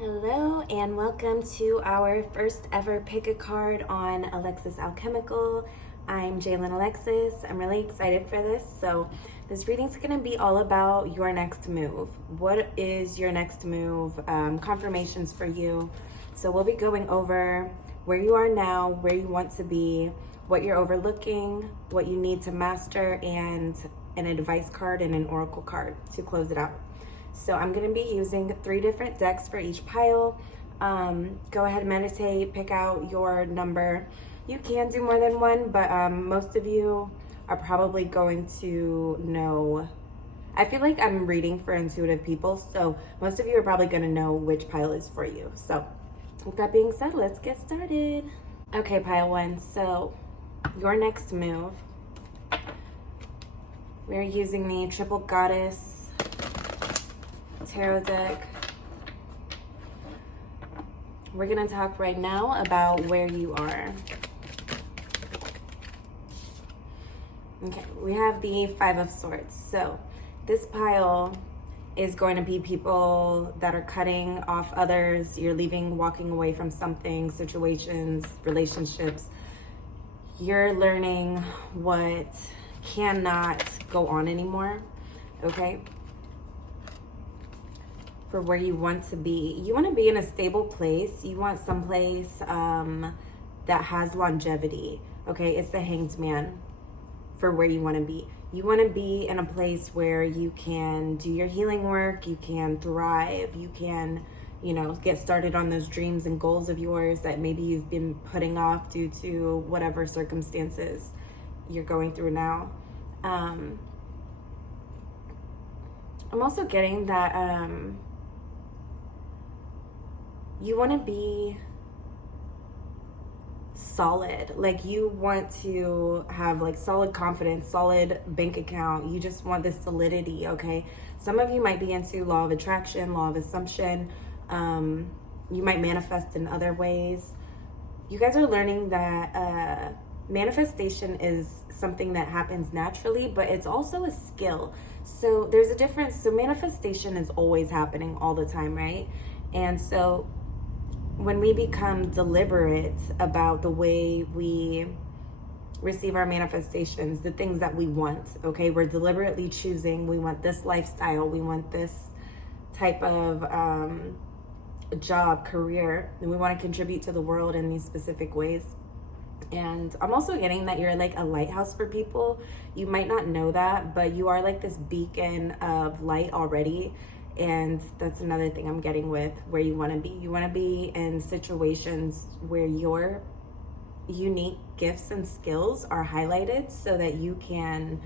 Hello and welcome to our first ever pick a card on Alchemical. I'm Jalen Alexis. I'm really excited for this. So this reading's going to be all about your next move. What is your next move? Confirmations for you. So we'll be going over where you are now, where you want to be, what you're overlooking, what you need to master, and an advice card and an oracle card to close it out. So I'm going to be using 3 different decks for each pile. Go ahead and meditate, pick out your number. You can do more than one, but most of you are probably going to know. I feel like I'm reading for intuitive people, so most of you are probably going to know which pile is for you. So with that being said, let's get started. Okay, pile 1. So your next move, we're using the Triple Goddess tarot deck. We're going to talk right now about where you are. Okay, we have the 5 of Swords. So this pile is going to be people that are cutting off others. You're leaving, walking away from something, situations, relationships. You're learning what cannot go on anymore, okay? For where you want to be. You want to be in a stable place. You want someplace that has longevity. Okay, it's the Hanged Man for where you want to be. You want to be in a place where you can do your healing work, you can thrive, you can, get started on those dreams and goals of yours that maybe you've been putting off due to whatever circumstances you're going through now. I'm also getting that you want to be solid. Like you want to have like solid confidence, solid bank account. You just want this solidity, okay? Some of you might be into law of attraction, law of assumption. You might manifest in other ways. You guys are learning that manifestation is something that happens naturally, but it's also a skill. So there's a difference. So manifestation is always happening all the time, right? And so when we become deliberate about the way we receive our manifestations, the things that we want, okay, we're deliberately choosing, we want this lifestyle, we want this type of job, career, and we want to contribute to the world in these specific ways. And I'm also getting that you're like a lighthouse for people. You might not know that, but you are like this beacon of light already. And that's another thing I'm getting with where you want to be. You want to be in situations where your unique gifts and skills are highlighted so that you can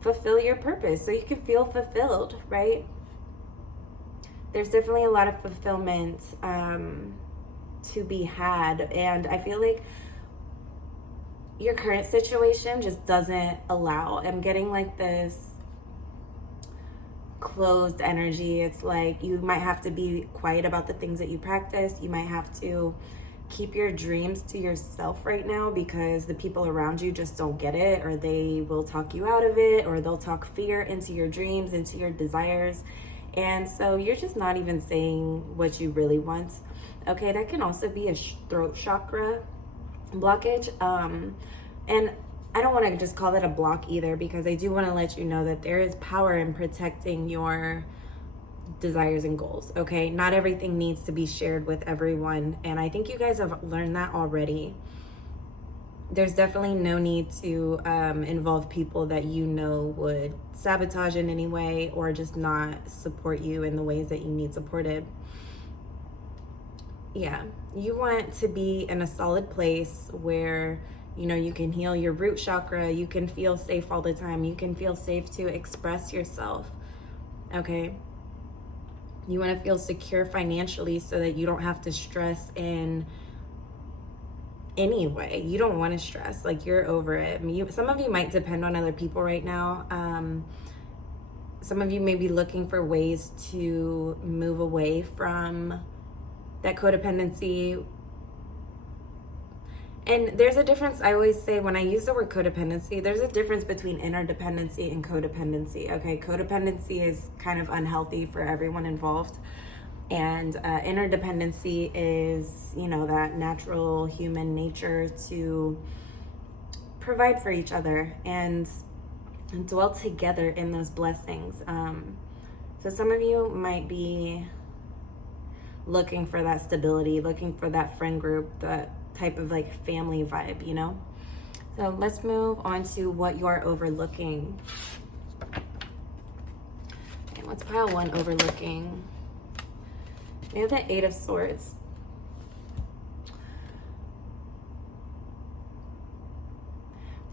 fulfill your purpose, so you can feel fulfilled, right? There's definitely a lot of fulfillment to be had. And I feel like your current situation just doesn't allow. I'm getting like this closed energy. It's like you might have to be quiet about the things that you practice. You might have to keep your dreams to yourself right now because the people around you just don't get it, or they will talk you out of it, or they'll talk fear into your dreams, into your desires. And so you're just not even saying what you really want. Okay, that can also be a throat chakra blockage. And I don't want to just call it a block either, because I do want to let you know that there is power in protecting your desires and goals, okay? Not everything needs to be shared with everyone, and I think you guys have learned that already. There's definitely no need to involve people that would sabotage in any way or just not support you in the ways that you need supported. Yeah, you want to be in a solid place where you can heal your root chakra. You can feel safe all the time. You can feel safe to express yourself, okay? You want to feel secure financially so that you don't have to stress in any way. You don't want to stress. Like, you're over it. Some of you might depend on other people right now. Some of you may be looking for ways to move away from that codependency. And there's a difference. I always say when I use the word codependency, there's a difference between interdependency and codependency. Okay, codependency is kind of unhealthy for everyone involved. And interdependency is, that natural human nature to provide for each other and dwell together in those blessings. So some of you might be looking for that stability, looking for that friend group, that type of like family vibe. So let's move on to what you're overlooking. Okay, what's pile 1 overlooking? We have the 8 of Swords.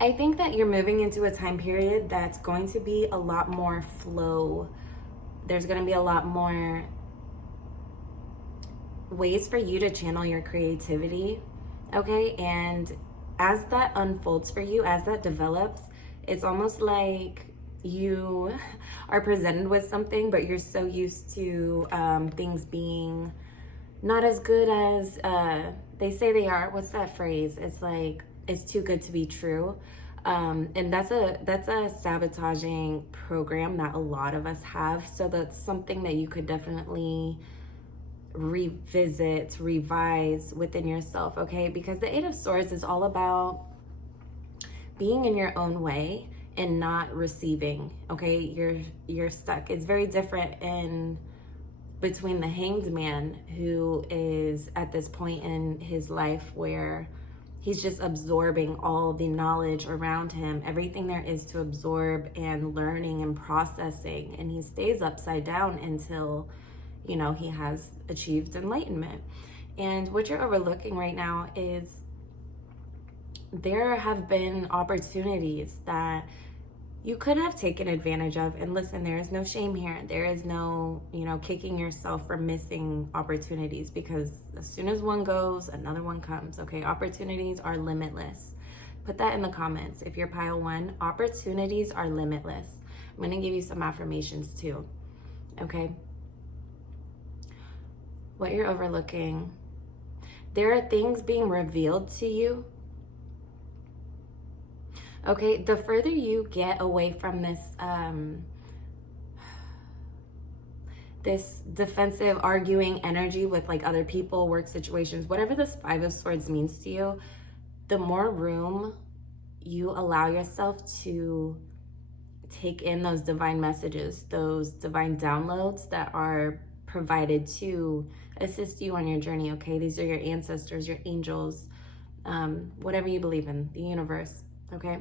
I think that you're moving into a time period that's going to be a lot more flow. There's going to be a lot more ways for you to channel your creativity, okay? And as that unfolds for you, as that develops, it's almost like you are presented with something, but you're so used to things being not as good as they say they are. What's that phrase? It's like, it's too good to be true. And that's a sabotaging program that a lot of us have. So that's something that you could definitely revisit, revise within yourself, okay? Because the 8 of Swords is all about being in your own way and not receiving, okay? You're stuck. It's very different in between the Hanged Man, who is at this point in his life where he's just absorbing all the knowledge around him, everything there is to absorb and learning and processing, and he stays upside down until he has achieved enlightenment. And what you're overlooking right now is there have been opportunities that you could have taken advantage of. And listen, there is no shame here. There is no, kicking yourself for missing opportunities, because as soon as one goes, another one comes, okay? Opportunities are limitless. Put that in the comments. If you're pile 1, opportunities are limitless. I'm going to give you some affirmations too, okay? What you're overlooking. There are things being revealed to you. Okay, the further you get away from this defensive, arguing energy with like other people, work situations, whatever this 5 of Swords means to you, the more room you allow yourself to take in those divine messages, those divine downloads that are provided to assist you on your journey, okay? These are your ancestors, your angels, whatever you believe in, the universe, okay?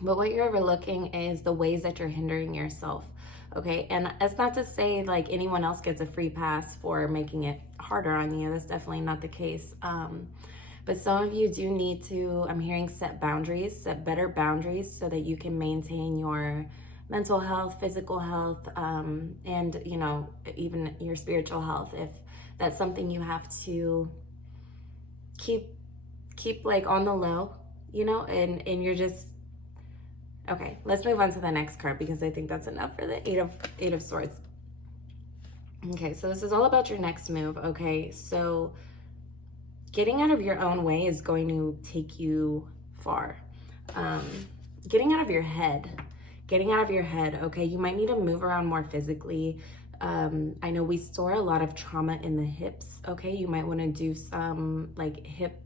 But what you're overlooking is the ways that you're hindering yourself, okay? And it's not to say like anyone else gets a free pass for making it harder on you. That's definitely not the case. But some of you do need to, I'm hearing, set boundaries, set better boundaries so that you can maintain your mental health, physical health, and, even your spiritual health. If that's something you have to keep like on the low, and you're just, okay, let's move on to the next card, because I think that's enough for the 8 of Swords. Okay, so this is all about your next move, okay? So getting out of your own way is going to take you far. Getting out of your head, okay? You might need to move around more physically. I know we store a lot of trauma in the hips, okay? You might want to do some like hip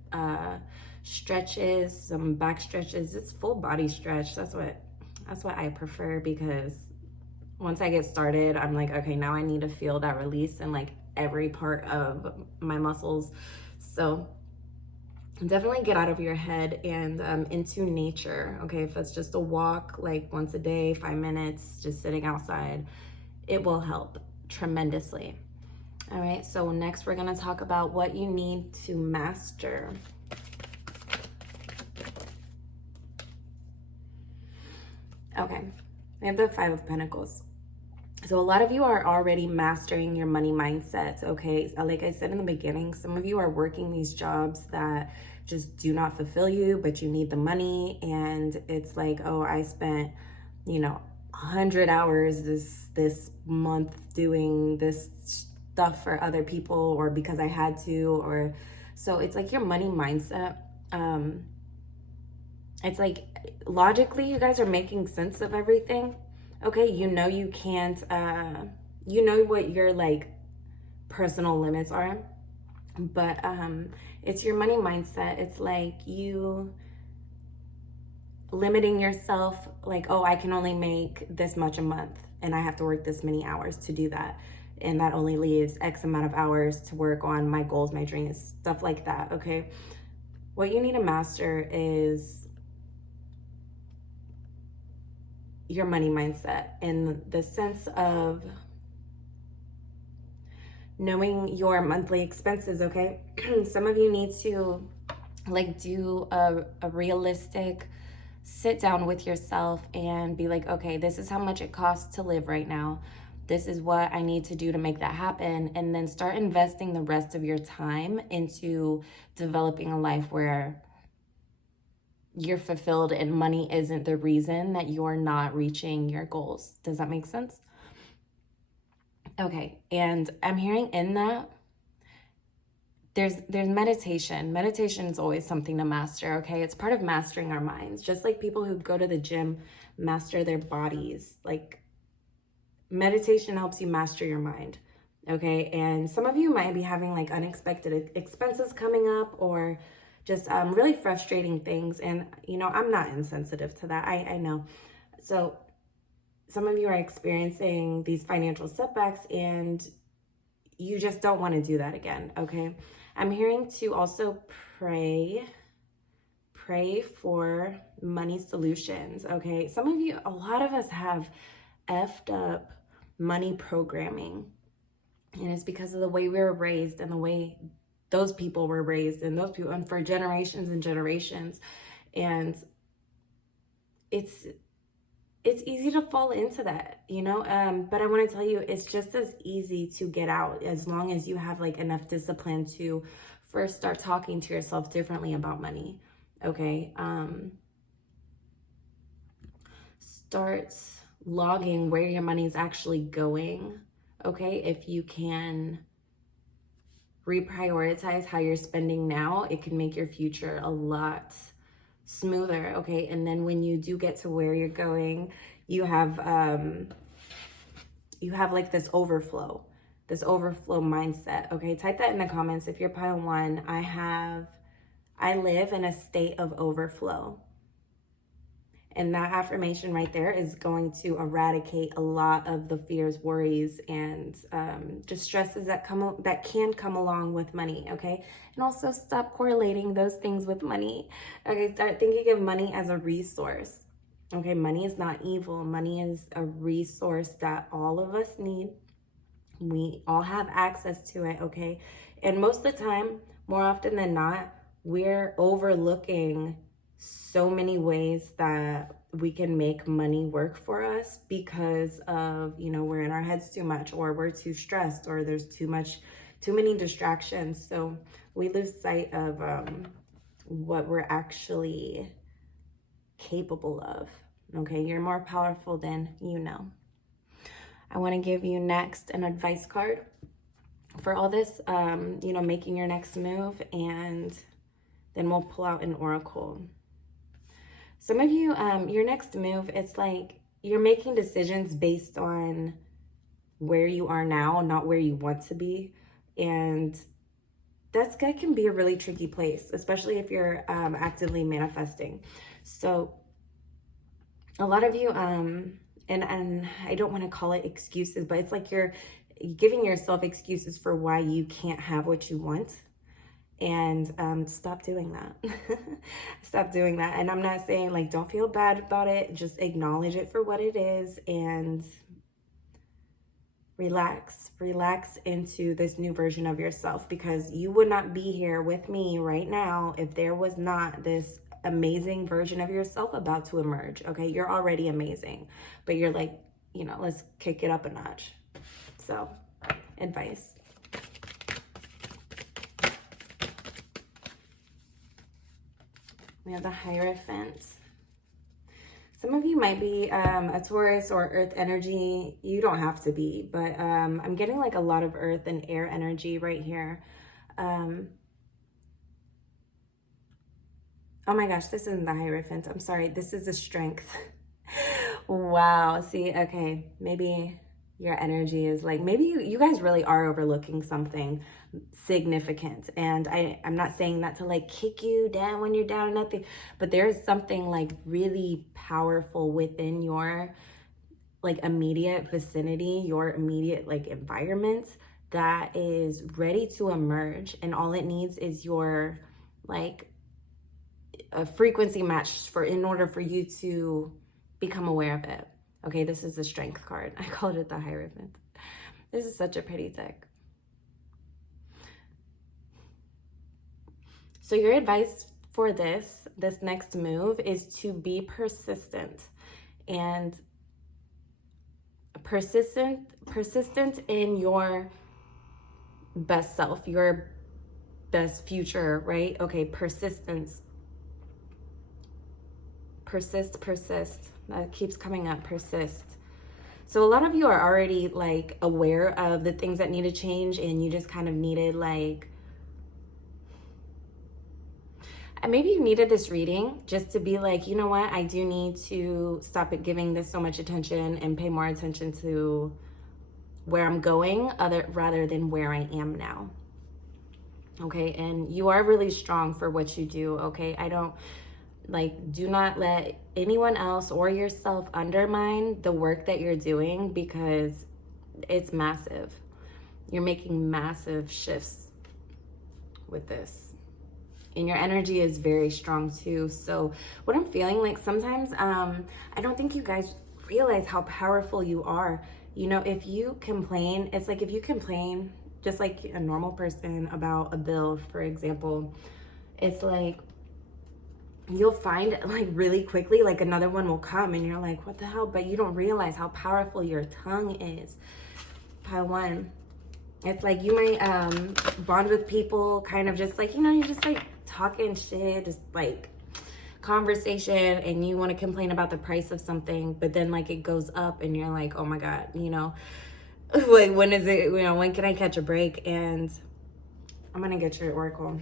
stretches, some back stretches. It's full body stretch. That's what I prefer, because once I get started, I'm like, okay, now I need to feel that release in like every part of my muscles. So definitely get out of your head and into nature, okay? If it's just a walk like once a day, 5 minutes, just sitting outside, it will help tremendously. All right, so next we're gonna talk about what you need to master. Okay, we have the 5 of Pentacles. So a lot of you are already mastering your money mindset, okay? Like I said in the beginning, some of you are working these jobs that just do not fulfill you, but you need the money. And it's like, oh, I spent, 100 hours this month doing this stuff for other people, or because I had to, or so it's like your money mindset. It's like logically you guys are making sense of everything. Okay, you can't, what you're like personal limits are. But it's your money mindset. It's like you limiting yourself, like, oh, I can only make this much a month and I have to work this many hours to do that. And that only leaves X amount of hours to work on my goals, my dreams, stuff like that, okay? What you need to master is your money mindset in the sense of knowing your monthly expenses, okay? Some of you need to like do a realistic sit down with yourself and be like, okay, this is how much it costs to live right now. This is what I need to do to make that happen. And then start investing the rest of your time into developing a life where you're fulfilled and money isn't the reason that you're not reaching your goals. Does that make sense? Okay, and I'm hearing in that there's meditation. Meditation is always something to master, okay? It's part of mastering our minds. Just like people who go to the gym master their bodies. Like meditation helps you master your mind, okay? And some of you might be having like unexpected expenses coming up or just really frustrating things. And, you know, I'm not insensitive to that. I know. So some of you are experiencing these financial setbacks and you just don't want to do that again, okay? I'm hearing to also pray for money solutions, okay? Some of you, a lot of us have effed up money programming. And it's because of the way we were raised and the way those people were raised and those people, and for generations and generations. And it's easy to fall into that, you know? But I want to tell you, it's just as easy to get out as long as you have like enough discipline to first start talking to yourself differently about money, okay? Start logging where your money is actually going, okay? If you can reprioritize how you're spending now, it can make your future a lot smoother, okay? And then when you do get to where you're going, you have like this overflow mindset, okay? Type that in the comments if you're pile one. I live in a state of overflow. And that affirmation right there is going to eradicate a lot of the fears, worries, and just stresses that can come along with money, okay? And also stop correlating those things with money. Okay, start thinking of money as a resource. Okay, money is not evil. Money is a resource that all of us need. We all have access to it, okay? And most of the time, more often than not, we're overlooking so many ways that we can make money work for us because of, you know, we're in our heads too much, or we're too stressed, or there's too many distractions. So we lose sight of what we're actually capable of. Okay, you're more powerful than you know. I want to give you next an advice card for all this, you know, making your next move, and then we'll pull out an oracle. Some of you, your next move, it's like you're making decisions based on where you are now, not where you want to be. And that can be a really tricky place, especially if you're actively manifesting. So a lot of you, and I don't want to call it excuses, but it's like you're giving yourself excuses for why you can't have what you want. And stop doing that. Stop doing that. And I'm not saying like don't feel bad about it, just acknowledge it for what it is and relax into this new version of yourself, because you would not be here with me right now if there was not this amazing version of yourself about to emerge. Okay, you're already amazing, but you're like, you know, let's kick it up a notch. So advice. We have the Hierophant. Some of you might be a Taurus or Earth energy. You don't have to be, but I'm getting like a lot of Earth and air energy right here. Oh my gosh, this isn't the Hierophant. I'm sorry. This is the Strength. Wow. See, okay, maybe Your energy is like, maybe you guys really are overlooking something significant. And I'm not saying that to like kick you down when you're down or nothing, but there's something like really powerful within your like immediate vicinity, your immediate like environment that is ready to emerge. And all it needs is your like a frequency match for in order for you to become aware of it. Okay, this is the strength card. I called it the Hierophant. This is such a pretty deck. So your advice for this next move is to be persistent and persistent in your best self, your best future, right? Okay, persistence. Persist. That keeps coming up, persist. So a lot of you are already like aware of the things that need to change, and you just kind of needed like, maybe you needed this reading just to be like, you know what, I do need to stop giving this so much attention and pay more attention to where I'm going rather than where I am now. Okay, and you are really strong for what you do, okay? Do not let anyone else or yourself undermine the work that you're doing, because it's massive. You're making massive shifts with this. And your energy is very strong too. So what I'm feeling like sometimes, I don't think you guys realize how powerful you are. You know, if you complain, it's like if you complain just like a normal person about a bill, for example, it's like you'll find like really quickly like another one will come and you're like, what the hell? But you don't realize how powerful your tongue is. Pile one. It's like you might bond with people kind of just like, you know, you're just like talking shit, just like conversation, and you want to complain about the price of something, but then like it goes up and you're like, oh my God, you know, like when is it, you know, when can I catch a break? And I'm going to get your oracle.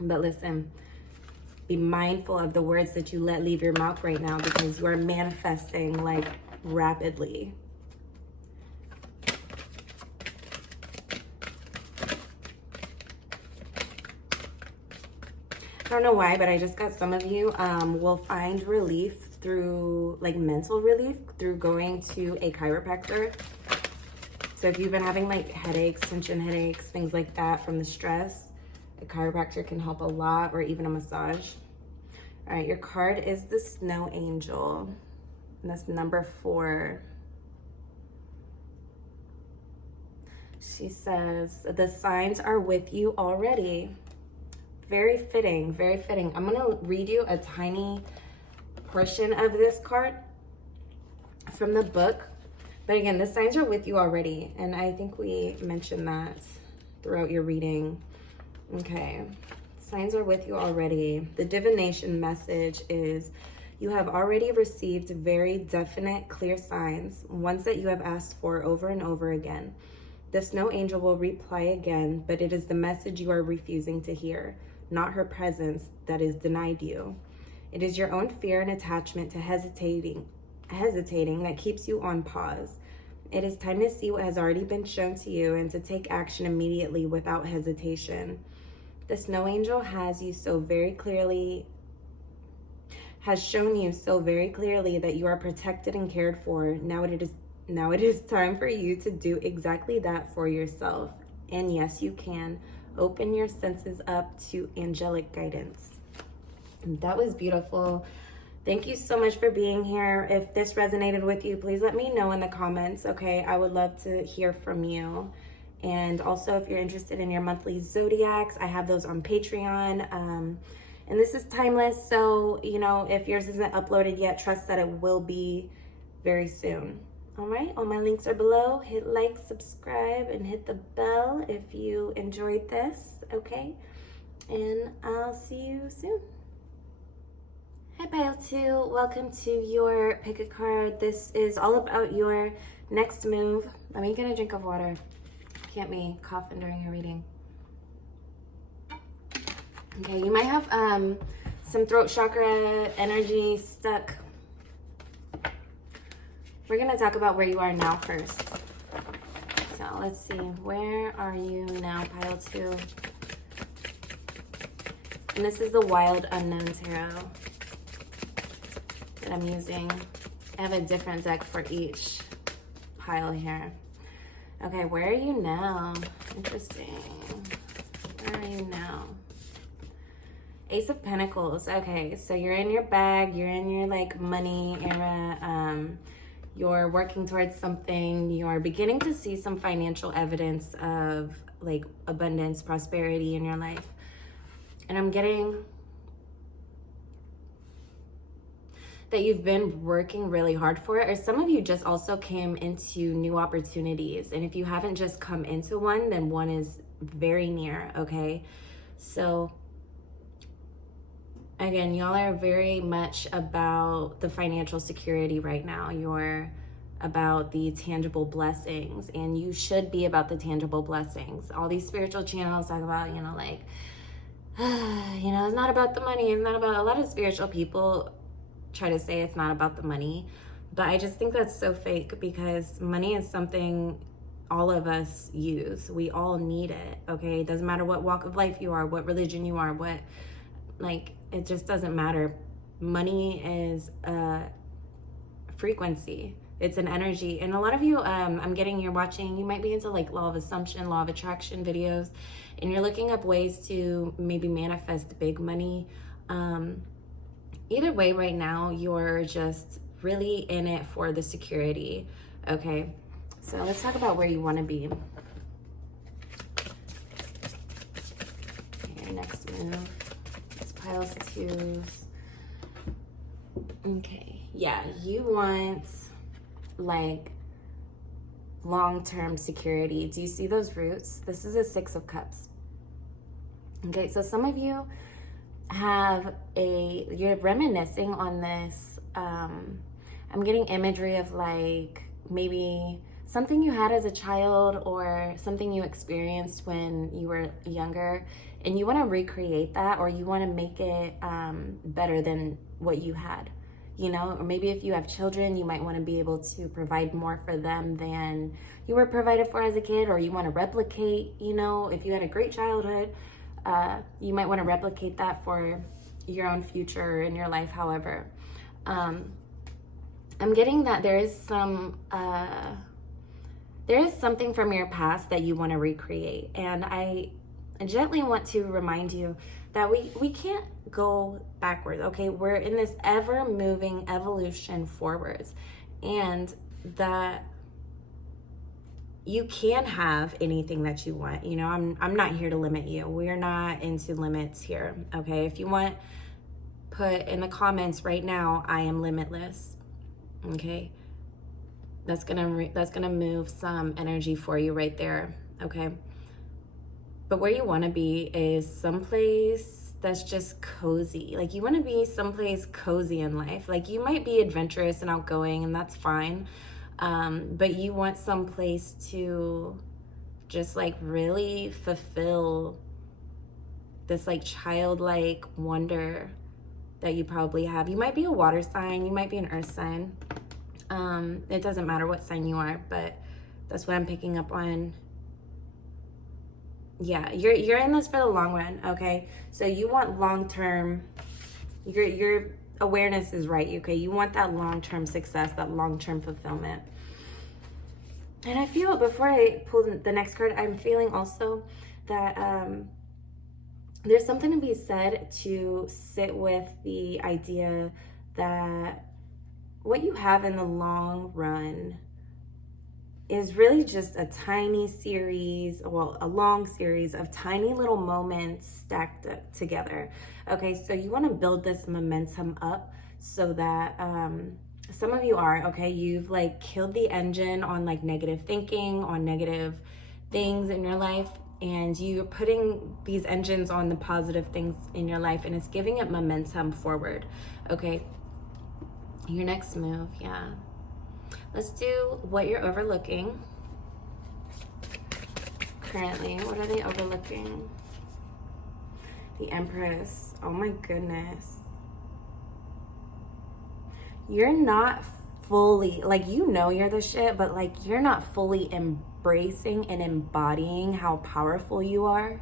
But listen, be mindful of the words that you let leave your mouth right now, because you are manifesting like rapidly. I don't know why, but I just got some of you will find relief through like mental relief through going to a chiropractor. So if you've been having like headaches, tension headaches, things like that from the stress, a chiropractor can help a lot, or even a massage. All right, your card is the Snow Angel, and that's number 4. She says, the signs are with you already. Very fitting, very fitting. I'm gonna read you a tiny portion of this card from the book. But again, the signs are with you already. And I think we mentioned that throughout your reading. Okay, signs are with you already. The divination message is, you have already received very definite, clear signs, ones that you have asked for over and over again. The Snow Angel will reply again, but it is the message you are refusing to hear, not her presence, that is denied you. It is your own fear and attachment to hesitating that keeps you on pause. It is time to see what has already been shown to you and to take action immediately without hesitation. The Snow Angel has shown you so very clearly that you are protected and cared for. Now it is time for you to do exactly that for yourself. And yes, you can. Open your senses up to angelic guidance. And that was beautiful. Thank you so much for being here. If this resonated with you, please let me know in the comments, okay? I would love to hear from you. And also, if you're interested in your monthly zodiacs, I have those on Patreon. And this is timeless, so, you know, if yours isn't uploaded yet, trust that it will be very soon. All right, all my links are below. Hit like, subscribe, and hit the bell if you enjoyed this, okay? And I'll see you soon. Hi, Pile 2. Welcome to your pick a card. This is all about your next move. Let me get a drink of water. Can't be coughing during your reading. Okay, you might have some throat chakra energy stuck. We're going to talk about where you are now first. So let's see. Where are you now, pile 2? And this is the Wild Unknown Tarot that I'm using. I have a different deck for each pile here. Okay, where are you now? Interesting. Where are you now? Ace of Pentacles. Okay, so you're in your bag, you're in your like money era, you're working towards something, you're beginning to see some financial evidence of like abundance, prosperity in your life. And I'm getting that you've been working really hard for it, or some of you just also came into new opportunities. And if you haven't just come into one, then one is very near, okay? So again, y'all are very much about the financial security right now. You're about the tangible blessings, and you should be about the tangible blessings. All these spiritual channels talk about, you know, like, you know, it's not about the money. It's not about, a lot of spiritual people try to say it's not about the money, but I just think that's so fake, because money is something all of us use. We all need it, okay? It doesn't matter what walk of life you are, what religion you are, what, like, it just doesn't matter. Money is a frequency. It's an energy. And a lot of you, I'm getting, you're watching, you might be into like law of assumption, law of attraction videos, and you're looking up ways to maybe manifest big money. Either way, right now, you're just really in it for the security, okay? So let's talk about where you want to be. Okay, next move. Let's pile 2s. Okay, yeah, you want like long-term security. Do you see those roots? This is a 6 of Cups. Okay, so some of you have you're reminiscing on this. I'm getting imagery of like maybe something you had as a child or something you experienced when you were younger, and you want to recreate that, or you want to make it better than what you had, you know? Or maybe if you have children, you might want to be able to provide more for them than you were provided for as a kid, or you want to replicate, you know, if you had a great childhood, you might want to replicate that for your own future in your life. However, I'm getting that there is something from your past that you want to recreate. And I gently want to remind you that we can't go backwards, okay? We're in this ever-moving evolution forwards, and that you can have anything that you want. You know, I'm not here to limit you. We're not into limits here, okay? If you want, put in the comments right now, I am limitless, okay? That's gonna move some energy for you right there, okay? But where you want to be is someplace that's just cozy. Like, you want to be someplace cozy in life. Like, you might be adventurous and outgoing, and that's fine. But you want some place to just like really fulfill this like childlike wonder that you probably have. You might be a water sign, you might be an earth sign. It doesn't matter what sign you are, but that's what I'm picking up on. Yeah, you're in this for the long run, okay? So you want long-term, your awareness is right, okay? You want that long-term success, that long-term fulfillment. And I feel, before I pull the next card, I'm feeling also that there's something to be said to sit with the idea that what you have in the long run is really just a tiny series, well, a long series of tiny little moments stacked up together. Okay, so you want to build this momentum up so that some of you are, okay, you've like killed the engine on like negative thinking, on negative things in your life, and you're putting these engines on the positive things in your life, and it's giving it momentum forward. Okay, your next move, yeah. Let's do what you're overlooking currently. What are they overlooking? The Empress. Oh my goodness. You're not fully, like, you know you're the shit, but like you're not fully embracing and embodying how powerful you are.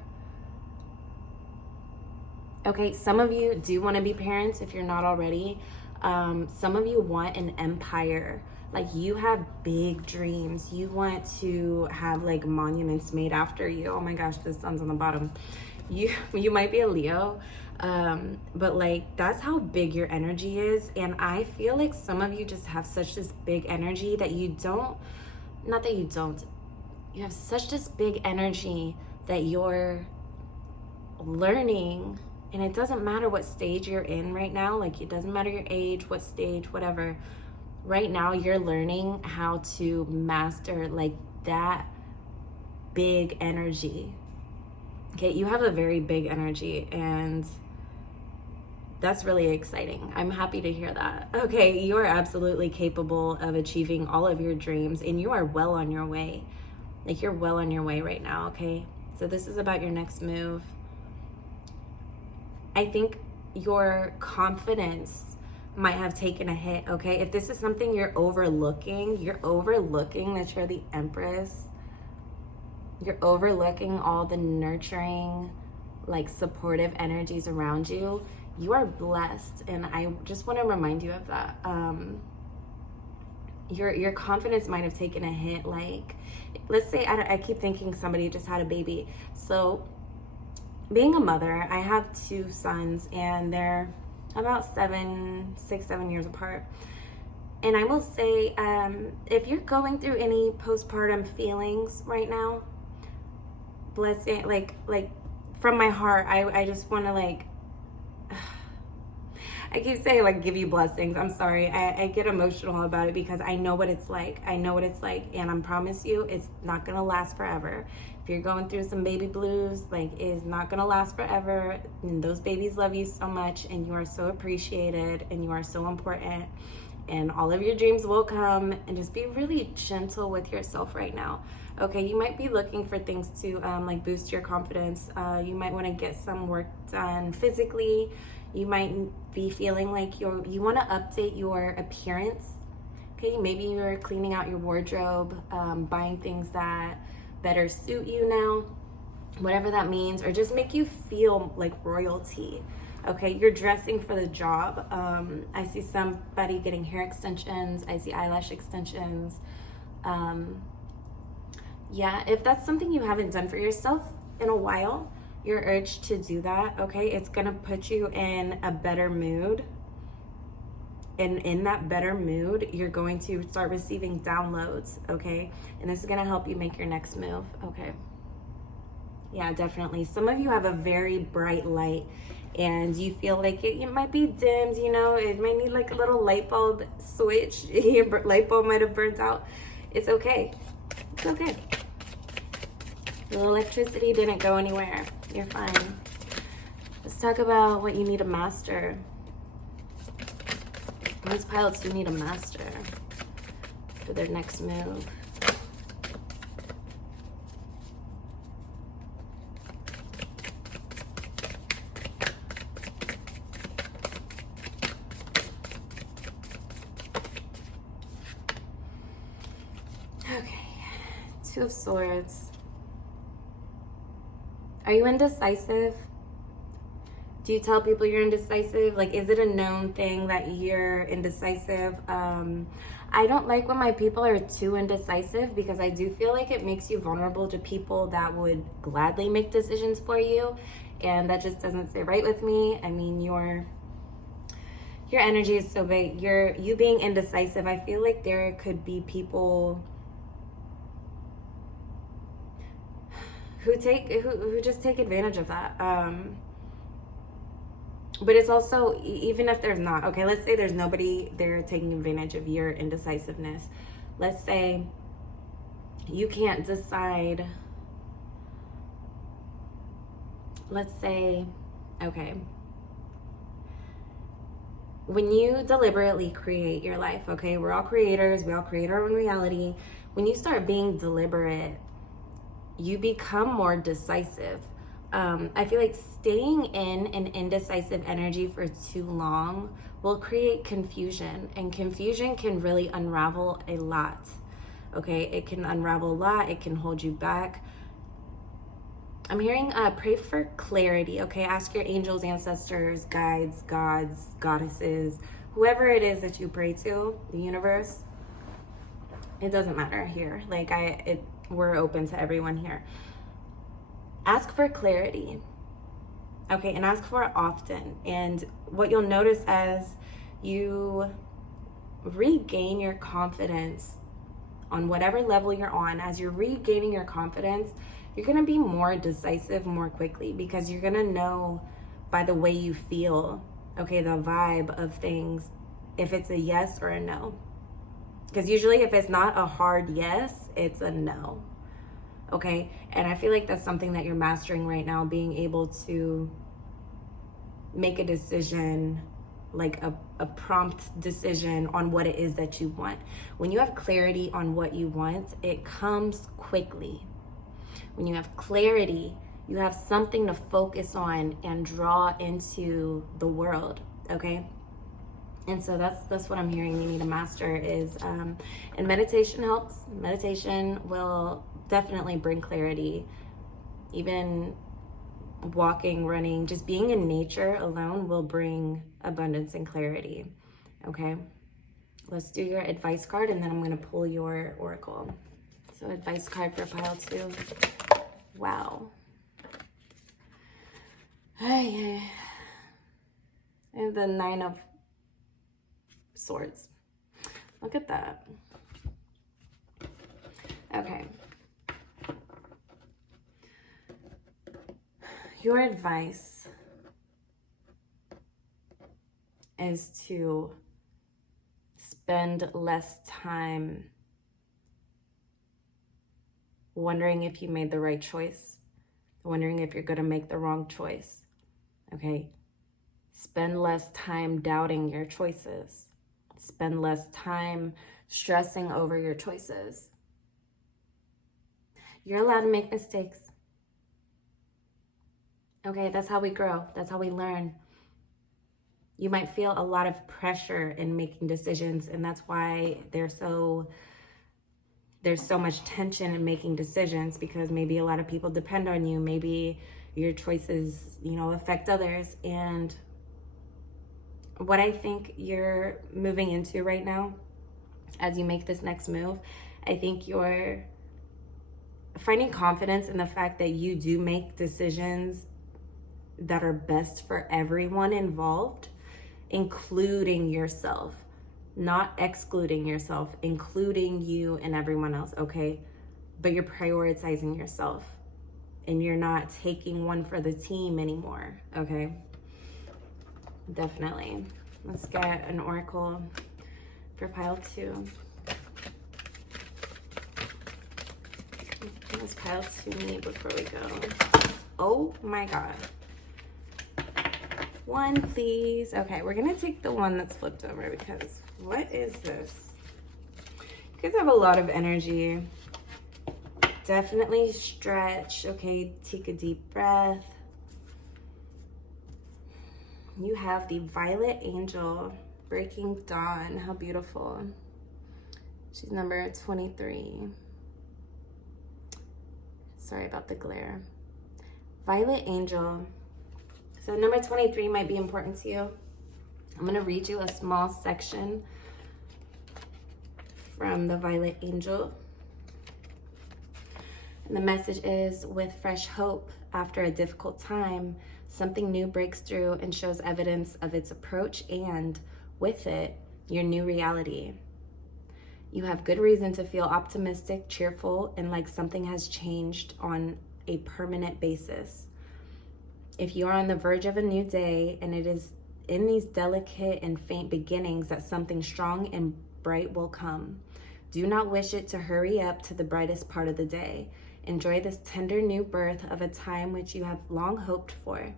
Okay, some of you do want to be parents if you're not already. Some of you want an empire. Like, you have big dreams. You want to have like monuments made after you. Oh my gosh, the sun's on the bottom. You might be a Leo, but like that's how big your energy is. And I feel like some of you just have such this big energy that you don't, not that you don't, you have such this big energy that you're learning. And it doesn't matter what stage you're in right now, like it doesn't matter your age, what stage, whatever. Right now you're learning how to master like that big energy. Okay, you have a very big energy, and that's really exciting. I'm happy to hear that. Okay, you are absolutely capable of achieving all of your dreams, and you are well on your way. Like, you're well on your way right now, okay? So this is about your next move. I think your confidence might have taken a hit, okay? If this is something you're overlooking that you're the Empress. You're overlooking all the nurturing, like, supportive energies around you. You are blessed, and I just want to remind you of that. Your confidence might have taken a hit. Like, let's say I keep thinking somebody just had a baby. So being a mother, I have 2 sons, and they're about 6, 7 years apart. And I will say, if you're going through any postpartum feelings right now, blessing, like from my heart, I just want to, like, I keep saying, like, give you blessings. I'm sorry. I get emotional about it because I know what it's like. And I promise you, it's not going to last forever. If you're going through some baby blues, like, it's not going to last forever. And those babies love you so much, and you are so appreciated, and you are so important. And all of your dreams will come, and just be really gentle with yourself right now. Okay, you might be looking for things to like boost your confidence. You might want to get some work done physically. You might be feeling like you want to update your appearance. Okay, maybe you're cleaning out your wardrobe, buying things that better suit you now, whatever that means, or just make you feel like royalty. Okay, you're dressing for the job. I see somebody getting hair extensions. I see eyelash extensions. Yeah, if that's something you haven't done for yourself in a while, you're urged to do that, okay? It's gonna put you in a better mood. And in that better mood, you're going to start receiving downloads, okay? And this is gonna help you make your next move, okay? Yeah, definitely. Some of you have a very bright light, and you feel like it might be dimmed, you know? It might need like a little light bulb switch. Your light bulb might have burnt out. It's okay. It's okay. The electricity didn't go anywhere. You're fine. Let's talk about what you need to master. These pilots do need a master for their next move. Okay, 2 of Swords. Are you indecisive? Do you tell people you're indecisive? Like, is it a known thing that you're indecisive? I don't like when my people are too indecisive, because I do feel like it makes you vulnerable to people that would gladly make decisions for you. And that just doesn't sit right with me. I mean, your energy is so big. You being indecisive, I feel like there could be people who just take advantage of that. But it's also, even if there's not, okay, let's say there's nobody there taking advantage of your indecisiveness. Let's say you can't decide. Let's say, okay, when you deliberately create your life, okay, we're all creators, we all create our own reality. When you start being deliberate, you become more decisive. I feel like staying in an indecisive energy for too long will create confusion, and confusion can really unravel a lot. Okay, it can unravel a lot, it can hold you back. I'm hearing pray for clarity. Okay, ask your angels, ancestors, guides, gods, goddesses, whoever it is that you pray to, the universe. It doesn't matter here. Like we're open to everyone here. Ask for clarity, okay, and ask for it often. And what you'll notice as you regain your confidence on whatever level you're on, as you're regaining your confidence, you're going to be more decisive more quickly, because you're going to know by the way you feel, okay, the vibe of things, if it's a yes or a no. Because usually if it's not a hard yes, it's a no. Okay, and I feel like that's something that you're mastering right now, being able to make a decision, like a prompt decision on what it is that you want. When you have clarity on what you want, it comes quickly. When you have clarity, you have something to focus on and draw into the world, okay? And so that's what I'm hearing you need to master is, and meditation helps. Meditation will definitely bring clarity. Even walking, running, just being in nature alone will bring abundance and clarity, okay? Let's do your advice card, and then I'm going to pull your oracle. So advice card for pile 2. Wow. I have the 9 of Swords. Look at that. Okay. Your advice is to spend less time wondering if you made the right choice, wondering if you're going to make the wrong choice. Okay? Spend less time doubting your choices. Spend less time stressing over your choices. You're allowed to make mistakes. Okay, that's how we grow. That's how we learn. You might feel a lot of pressure in making decisions, and that's why there's so much tension in making decisions, because maybe a lot of people depend on you. Maybe your choices, affect others. And what I think you're moving into right now, as you make this next move, I think you're finding confidence in the fact that you do make decisions that are best for everyone involved, including yourself, not excluding yourself, including you and everyone else, okay? But you're prioritizing yourself, and you're not taking one for the team anymore, okay? Definitely. Let's get an oracle for pile 2. What does pile 2 need before we go? Oh my God. 1, please. Okay, we're gonna take the one that's flipped over, because what is this? You guys have a lot of energy. Definitely stretch. Okay, take a deep breath. You have the Violet Angel, Breaking Dawn. How beautiful. She's number 23. Sorry about the glare. Violet Angel. So number 23 might be important to you. I'm going to read you a small section from the Violet Angel. And the message is, with fresh hope after a difficult time, something new breaks through and shows evidence of its approach, and with it, your new reality. You have good reason to feel optimistic, cheerful, and like something has changed on a permanent basis. If you are on the verge of a new day, and it is in these delicate and faint beginnings that something strong and bright will come, do not wish it to hurry up to the brightest part of the day. Enjoy this tender new birth of a time which you have long hoped for.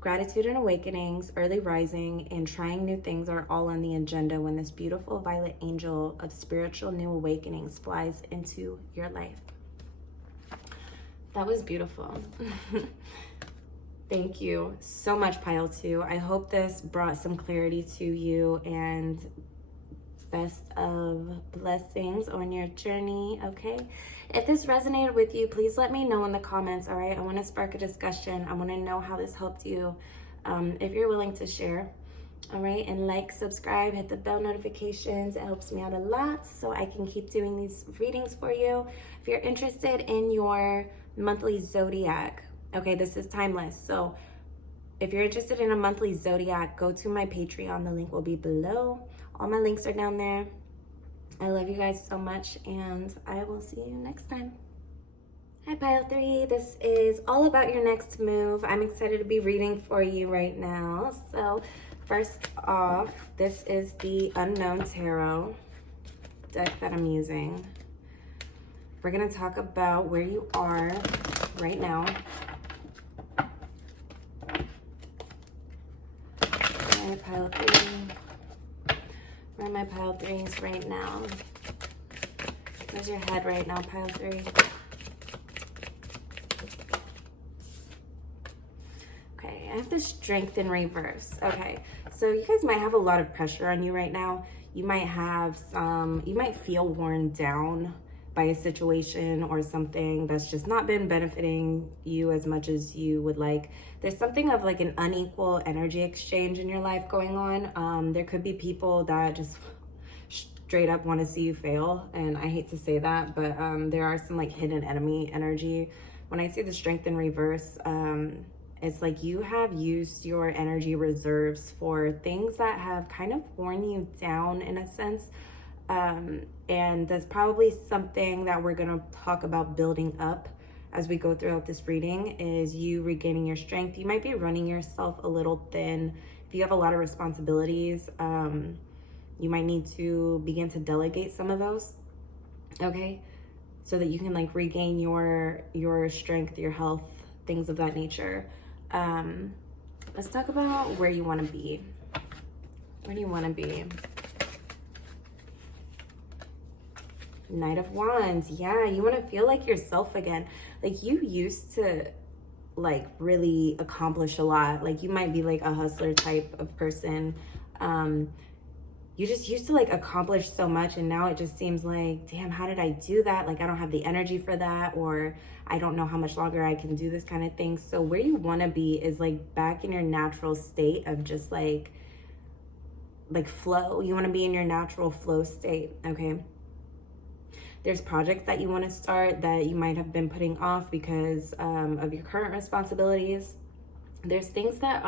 Gratitude and awakenings, early rising, and trying new things are all on the agenda when this beautiful Violet Angel of spiritual new awakenings flies into your life. That was beautiful. Thank you so much, Pile 2. I hope this brought some clarity to you, and best of blessings on your journey, okay? If this resonated with you, please let me know in the comments, all right? I want to spark a discussion. I want to know how this helped you. If you're willing to share, all right? And like, subscribe, hit the bell notifications. It helps me out a lot so I can keep doing these readings for you. If you're interested in your monthly zodiac, okay, this is timeless. So if you're interested in a monthly zodiac, go to my Patreon. The link will be below. All my links are down there. I love you guys so much, and I will see you next time. Hi, Pile 3. This is all about your next move. I'm excited to be reading for you right now. So first off, this is the Unknown Tarot deck that I'm using. We're going to talk about where you are right now. Pile 3. Where are my Pile 3s right now? Where's your head right now, Pile 3? Okay, I have the Strength in reverse. Okay, so you guys might have a lot of pressure on you right now. You might feel worn down by a situation or something that's just not been benefiting you as much as you would like. There's something of like an unequal energy exchange in your life going on. There could be people that just straight up want to see you fail, and I hate to say that, but there are some like hidden enemy energy. When I see the Strength in reverse, it's like you have used your energy reserves for things that have kind of worn you down in a sense. And that's probably something that we're going to talk about building up as we go throughout this reading, is you regaining your strength. You might be running yourself a little thin. If you have a lot of responsibilities, you might need to begin to delegate some of those, okay? So that you can like regain your strength, your health, things of that nature. Let's talk about where you want to be. Where do you want to be? Knight of Wands. Yeah, you want to feel like yourself again. Like you used to like really accomplish a lot. Like you might be like a hustler type of person. You just used to like accomplish so much, and now it just seems like, damn, how did I do that? Like I don't have the energy for that, or I don't know how much longer I can do this kind of thing. So where you want to be is like back in your natural state of just like flow. You want to be in your natural flow state, okay? There's projects that you want to start that you might have been putting off because of your current responsibilities. There's things that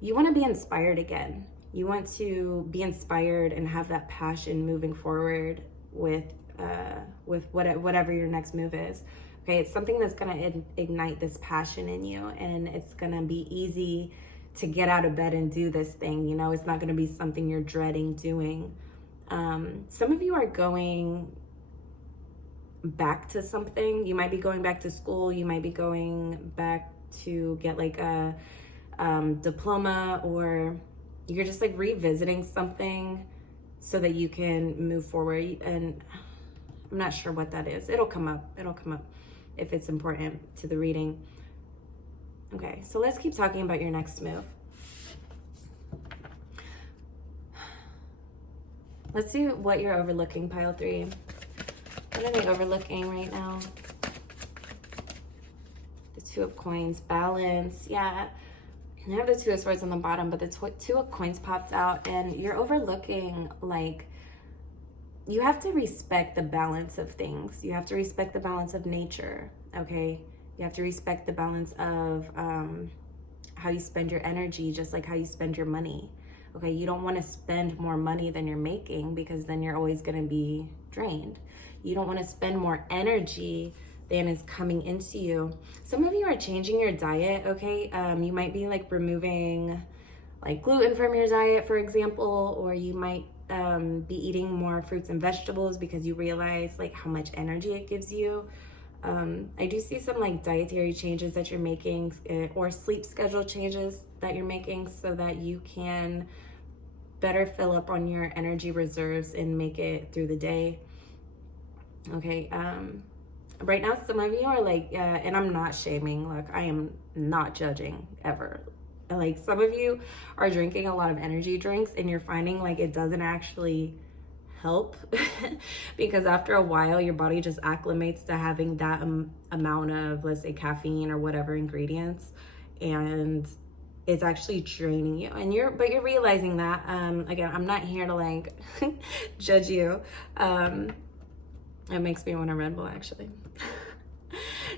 you want to be inspired again. You want to be inspired and have that passion moving forward with whatever your next move is. Okay, it's something that's going to ignite this passion in you, and it's going to be easy to get out of bed and do this thing. You know, it's not going to be something you're dreading doing. Some of you are going back to something. You might be going back to school. You might be going back to get like a diploma, or you're just like revisiting something so that you can move forward. And I'm not sure what that is. It'll come up if it's important to the reading. Okay, so let's keep talking about your next move. Let's see what you're overlooking, Pile 3. What are they overlooking right now? The Two of Coins, balance. Yeah, I have the Two of Swords on the bottom, but the Two of Coins popped out, and you're overlooking, like, you have to respect the balance of things. You have to respect the balance of nature, okay? You have to respect the balance of how you spend your energy, just like how you spend your money. Okay, you don't want to spend more money than you're making, because then you're always going to be drained. You don't want to spend more energy than is coming into you. Some of you are changing your diet, okay? You might be like removing like gluten from your diet, for example, or you might be eating more fruits and vegetables because you realize like how much energy it gives you. I do see some like dietary changes that you're making, or sleep schedule changes that you're making, so that you can better fill up on your energy reserves and make it through the day. Okay, Right now, some of you are like, and I'm not shaming, look, I am not judging ever. Like, some of you are drinking a lot of energy drinks and you're finding like it doesn't actually help because after a while your body just acclimates to having that amount of, let's say, caffeine or whatever ingredients, and it's actually draining you, and you're realizing that. Again, I'm not here to like judge you. It makes me want a Red Bull, actually.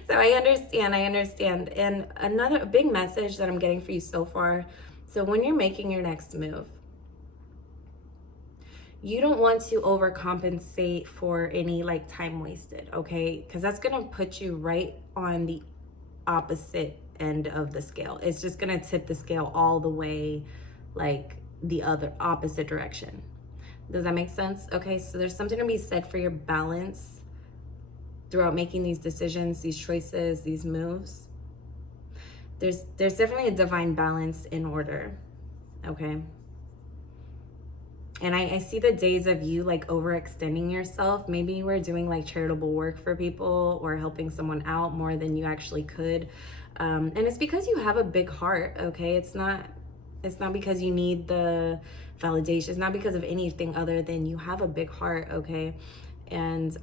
So I understand. And another big message that I'm getting for you so far, so when you're making your next move, you don't want to overcompensate for any like time wasted, okay? Because that's gonna put you right on the opposite end of the scale. It's just gonna tip the scale all the way like the other opposite direction. Does that make sense? Okay, so there's something to be said for your balance throughout making these decisions, these choices, these moves. There's definitely a divine balance in order, okay? And I see the days of you like overextending yourself. Maybe you were doing like charitable work for people or helping someone out more than you actually could. And it's because you have a big heart, okay? It's not because you need the validation. It's not because of anything other than you have a big heart, okay? And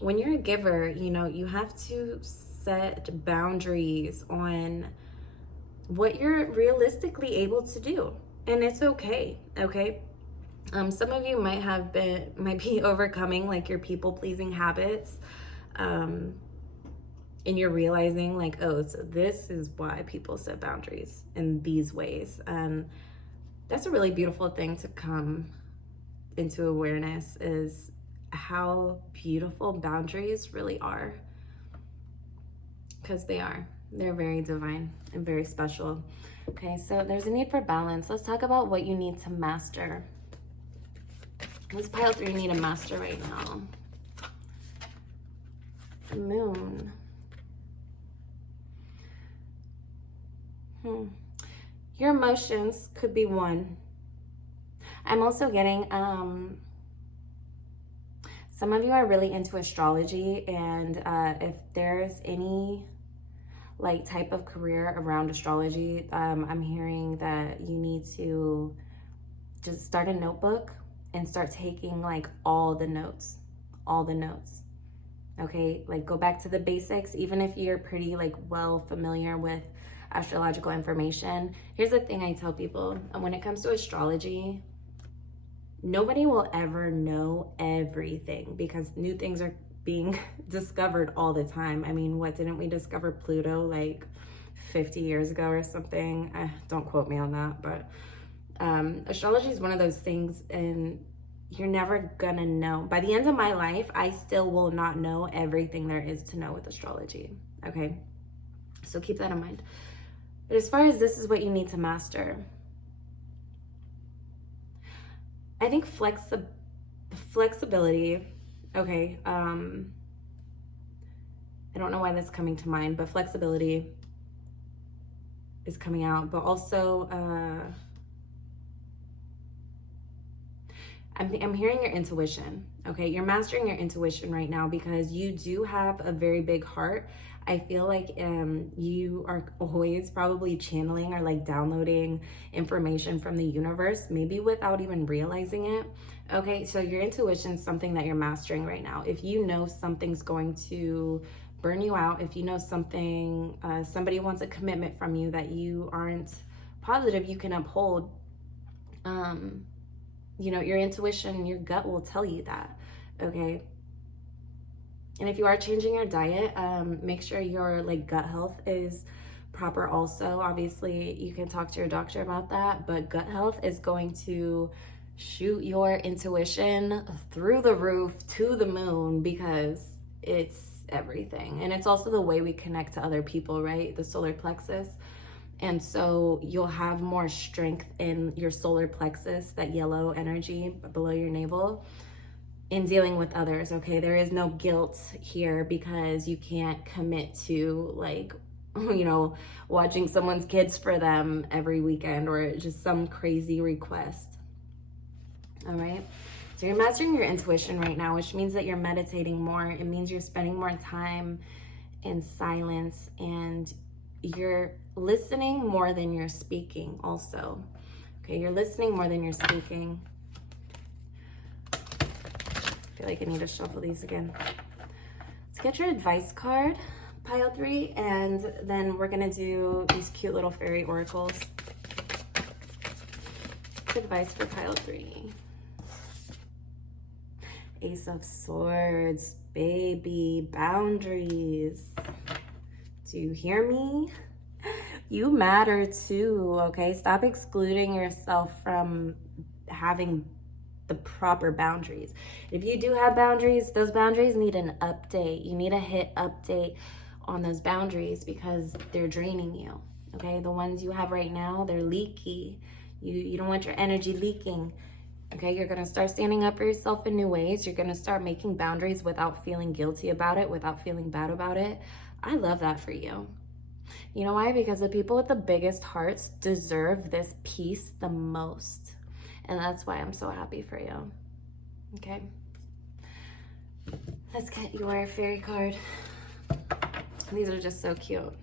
when you're a giver, you know, you have to set boundaries on what you're realistically able to do. And it's okay, okay? Some of you might be overcoming like your people-pleasing habits. And you're realizing like, oh, so this is why people set boundaries in these ways. And that's a really beautiful thing to come into awareness, is how beautiful boundaries really are. Because they're very divine and very special. Okay, so there's a need for balance. Let's talk about what you need to master. This pile 3 you need to master right now. The Moon. Your emotions could be one. I'm also getting some of you are really into astrology, and if there's any like type of career around astrology, I'm hearing that you need to just start a notebook and start taking like all the notes. Okay, like go back to the basics. Even if you're pretty like well familiar with astrological information, here's the thing I tell people: when it comes to astrology, nobody will ever know everything because new things are being discovered all the time. I mean, what, didn't we discover Pluto like 50 years ago or something? Don't quote me on that, but astrology is one of those things, and you're never gonna know. By the end of my life, I still will not know everything there is to know with astrology, okay? So keep that in mind. But as far as this is what you need to master, I think flexibility, okay, I don't know why that's coming to mind, but flexibility is coming out, but also, I'm hearing your intuition, okay? You're mastering your intuition right now because you do have a very big heart. I feel like you are always probably channeling or like downloading information from the universe, maybe without even realizing it, okay? So your intuition is something that you're mastering right now. If you know something's going to burn you out, if you know something, somebody wants a commitment from you that you aren't positive you can uphold, you know, your intuition, your gut will tell you that, okay? And if you are changing your diet, make sure your like gut health is proper also. Obviously, you can talk to your doctor about that, but gut health is going to shoot your intuition through the roof to the moon because it's everything. And it's also the way we connect to other people, right? The solar plexus. And so you'll have more strength in your solar plexus, that yellow energy below your navel, in dealing with others, okay? There is no guilt here because you can't commit to like, you know, watching someone's kids for them every weekend or just some crazy request, all right? So So you're mastering your intuition right now, which means that you're meditating more. It means you're spending more time in silence, and you're listening more than you're speaking also. Okay, you're listening more than you're speaking. I feel like I need to shuffle these again. Let's get your advice card, pile 3, and then we're gonna do these cute little fairy oracles. Advice for pile 3. Ace of Swords, baby, boundaries. Do you hear me? You matter too, okay? Stop excluding yourself from having the proper boundaries. If you do have boundaries, those boundaries need an update. You need to hit update on those boundaries because they're draining you, okay? The ones you have right now, they're leaky. You don't want your energy leaking, okay? You're gonna start standing up for yourself in new ways. You're gonna start making boundaries without feeling guilty about it, without feeling bad about it. I love that for you. You know why? Because the people with the biggest hearts deserve this peace the most. And that's why I'm so happy for you, okay? Let's get your fairy card. These are just so cute. All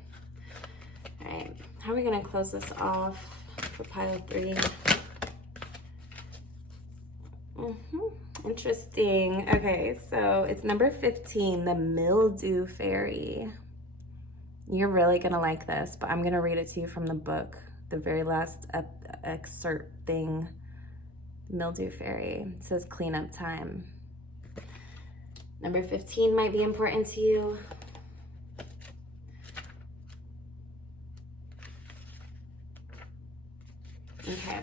right, how are we gonna close this off for pile 3? Interesting. Okay, so it's number 15, the mildew fairy. You're really gonna like this, but I'm gonna read it to you from the book, the very last excerpt thing. Mildew fairy. It says cleanup time. Number 15 might be important to you. Okay,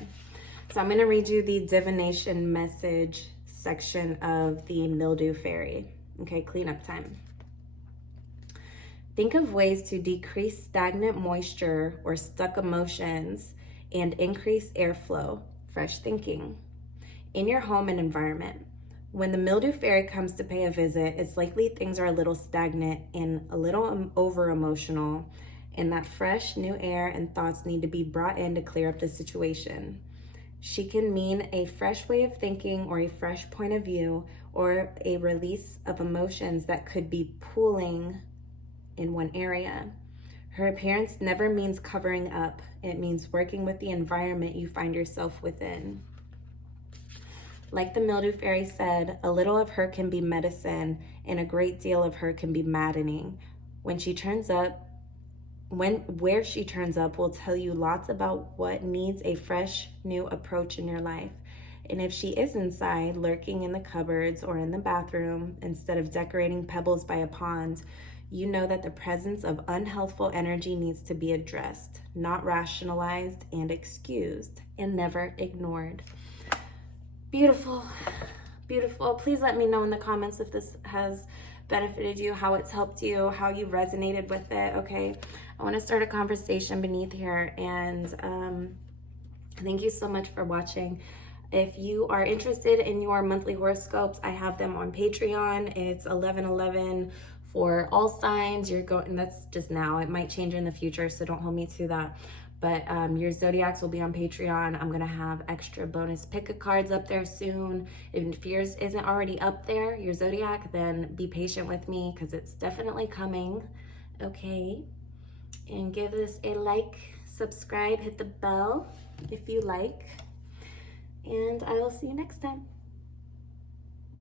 so I'm going to read you the divination message section of the mildew fairy. Okay, cleanup time. Think of ways to decrease stagnant moisture or stuck emotions and increase airflow, fresh thinking, in your home and environment. When the mildew fairy comes to pay a visit, it's likely things are a little stagnant and a little over emotional, and that fresh new air and thoughts need to be brought in to clear up the situation. She can mean a fresh way of thinking or a fresh point of view or a release of emotions that could be pooling in one area. Her appearance never means covering up. It means working with the environment you find yourself within. Like the mildew fairy said, a little of her can be medicine and a great deal of her can be maddening. When she turns up, where she turns up will tell you lots about what needs a fresh new approach in your life. And if she is inside, lurking in the cupboards or in the bathroom, instead of decorating pebbles by a pond, you know that the presence of unhealthful energy needs to be addressed, not rationalized and excused, and never ignored. Beautiful, beautiful. Please let me know in the comments if this has benefited you, how it's helped you, how you resonated with it, okay? I want to start a conversation beneath here, and thank you so much for watching. If you are interested in your monthly horoscopes, I have them on Patreon. It's 11/11 for all signs. And that's just now. It might change in the future, so don't hold me to that. But your zodiacs will be on Patreon. I'm gonna have extra bonus pick-a-cards up there soon. If yours isn't already up there, your zodiac, then be patient with me because it's definitely coming, okay? And give this a like, subscribe, hit the bell if you like. And I will see you next time.